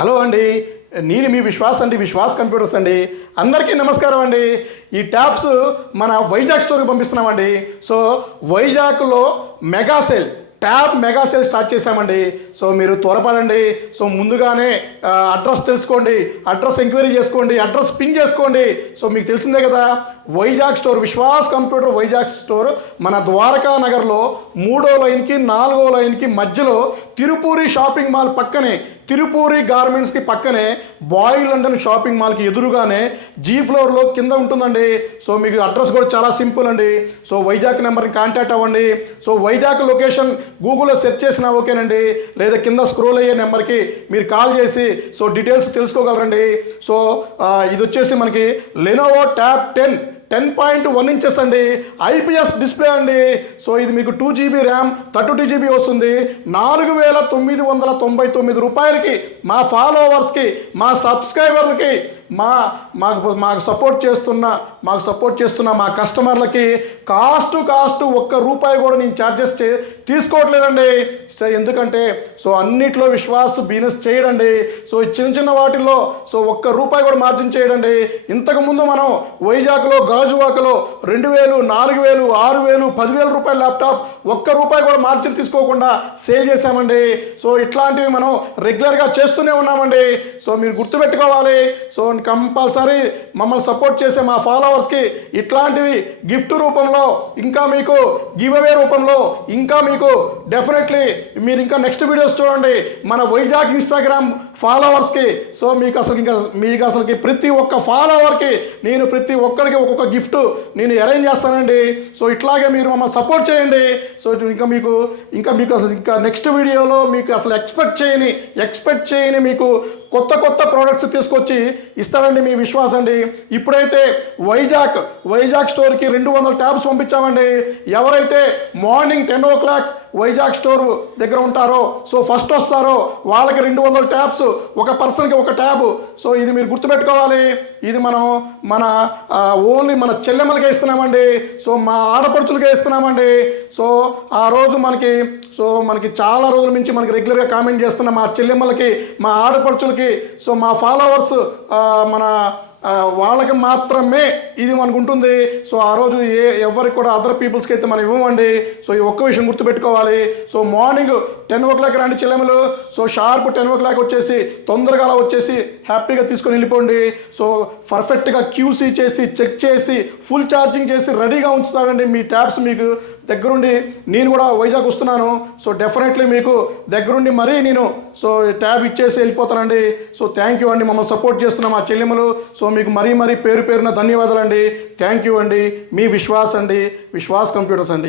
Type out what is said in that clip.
Hello అండి, నేను మీ విశ్వాస్ అండి, విశ్వాస్ కంప్యూటర్స్ అండి. అందరికీ నమస్కారం అండి. ఈ ట్యాబ్స్ మన వైజాగ్ స్టోర్కి పంపిస్తున్నామండి. సో వైజాగ్లో ట్యాబ్ మెగా సేల్ స్టార్ట్ చేశామండి. సో మీరు త్వరపడండి. సో ముందుగానే అడ్రస్ తెలుసుకోండి, అడ్రస్ ఎంక్వైరీ చేసుకోండి, అడ్రస్ పిన్ చేసుకోండి. సో మీకు తెలిసిందే కదా, Vizag store, Vishwas computer Vizag store మన ద్వారకా నగర్లో 3వ లైన్కి 4వ లైన్కి మధ్యలో తిరుపూరి షాపింగ్ మాల్ పక్కనే, తిరుపూరి గార్మెంట్స్కి పక్కనే, బాయ్ లండన్ షాపింగ్ మాల్కి ఎదురుగానే జీ ఫ్లోర్లో కింద ఉంటుందండి. సో మీకు అడ్రస్ కూడా చాలా సింపుల్ అండి. సో వైజాగ్ నెంబర్ని కాంటాక్ట్ అవ్వండి. సో వైజాగ్ లొకేషన్ గూగుల్లో సెర్చ్ చేసినా ఓకేనండి, లేదా కింద స్క్రోల్ అయ్యే నెంబర్కి మీరు కాల్ చేసి సో డీటెయిల్స్ తెలుసుకోగలరండి. సో ఇది వచ్చేసి మనకి లెనోవో ట్యాబ్ 10.1 ఇంచెస్ అండి, ఐపీఎస్ డిస్ప్లే అండి. సో ఇది మీకు 2GB ర్యామ్, 32GB వస్తుంది. 4,999 రూపాయలకి మా ఫాలోవర్స్కి, మా సబ్స్క్రైబర్లకి, మాకు సపోర్ట్ చేస్తున్న మా కస్టమర్లకి కాస్ట్ ₹1 కూడా నేను ఛార్జెస్ తీసుకోవట్లేదండి. సో ఎందుకంటే సో అన్నిట్లో విశ్వాస్ బిజినెస్ చేయడండి. సో చిన్న వాటిల్లో సో ₹1 కూడా మార్జిన్ చేయడండి. ఇంతకుముందు మనం వైజాగ్లో గాజువాకలో 2,000, 4,000, 6,000, 10,000 రూపాయల ల్యాప్టాప్ ₹1 కూడా మార్జిన్ తీసుకోకుండా సేల్ చేశామండి. సో ఇట్లాంటివి మనం రెగ్యులర్గా చేస్తూనే ఉన్నామండి. సో మీరు గుర్తుపెట్టుకోవాలి. సో కంపల్సరీ మమ్మల్ని సపోర్ట్ చేసే మా ఫాలోవర్స్కి ఇట్లాంటివి గిఫ్ట్ రూపంలో, ఇంకా మీకు గివ్ అవే రూపంలో, ఇంకా మీకు డెఫినెట్లీ మీరు ఇంకా నెక్స్ట్ వీడియోస్ చూడండి మన వైజాగ్ ఇన్స్టాగ్రామ్ ఫాలోవర్స్కి. సో మీకు అసలుకి ప్రతి ఒక్క ఫాలోవర్కి నేను ప్రతి ఒక్కరికి ఒక్కొక్క గిఫ్ట్ నేను అరేంజ్ చేస్తానండి. సో ఇట్లాగే మీరు మమ్మల్ని సపోర్ట్ చేయండి. సో ఇంకా నెక్స్ట్ వీడియోలో మీకు అసలు ఎక్స్పెక్ట్ చేయని మీకు కొత్త ప్రోడక్ట్స్ తీసుకొచ్చి ఇస్తానండి మీ విశ్వాస్ అండి. ఇప్పుడైతే వైజాగ్ స్టోర్కి 200 ట్యాబ్స్ పంపించామండి. ఎవరైతే మార్నింగ్ 10 o'clock వైజాగ్ స్టోర్ దగ్గర ఉంటారో, సో ఫస్ట్ వస్తారో వాళ్ళకి 200 ట్యాబ్స్, ఒక పర్సన్కి ఒక ట్యాబ్. సో ఇది మీరు గుర్తుపెట్టుకోవాలి. ఇది మన ఓన్లీ మన చెల్లెమ్మలకే ఇస్తున్నామండి. సో మా ఆడపడుచులకే ఇస్తున్నామండి. సో ఆ రోజు మనకి చాలా రోజుల నుంచి మనకి రెగ్యులర్గా కామెంట్ చేస్తున్న మా చెల్లెమ్మలకి, మా ఆడపడుచులకి, సో మా ఫాలోవర్స్ వాళ్ళకి మాత్రమే ఇది మనకు ఉంటుంది. సో ఆ రోజు ఎవరికి కూడా అదర్ పీపుల్స్కి అయితే మనం ఇవ్వమండి. సో ఈ ఒక్క విషయం గుర్తుపెట్టుకోవాలి. సో మార్నింగ్ 10 o'clock రండి చెల్లెములు. సో షార్ప్ 10 o'clock వచ్చేసి తొందరగా అలా వచ్చేసి హ్యాపీగా తీసుకొని వెళ్ళిపోండి. సో పర్ఫెక్ట్గా క్యూసీ చేసి, చెక్ చేసి, ఫుల్ ఛార్జింగ్ చేసి రెడీగా ఉంచుతాడండి మీ ట్యాబ్స్. మీకు దగ్గరుండి నేను కూడా వైజాగ్ వస్తున్నాను. సో డెఫినెట్లీ మీకు దగ్గరుండి మరీ నేను ట్యాబ్ ఇచ్చేసి వెళ్ళిపోతానండి. సో థ్యాంక్ యూ అండి, మమ్మల్ని సపోర్ట్ చేస్తున్న మా చెల్లెమ్మలు. సో మీకు మరీ పేరున ధన్యవాదాలు అండి. థ్యాంక్ యూ అండి. మీ విశ్వాస్ అండి, విశ్వాస్ కంప్యూటర్స్ అండి.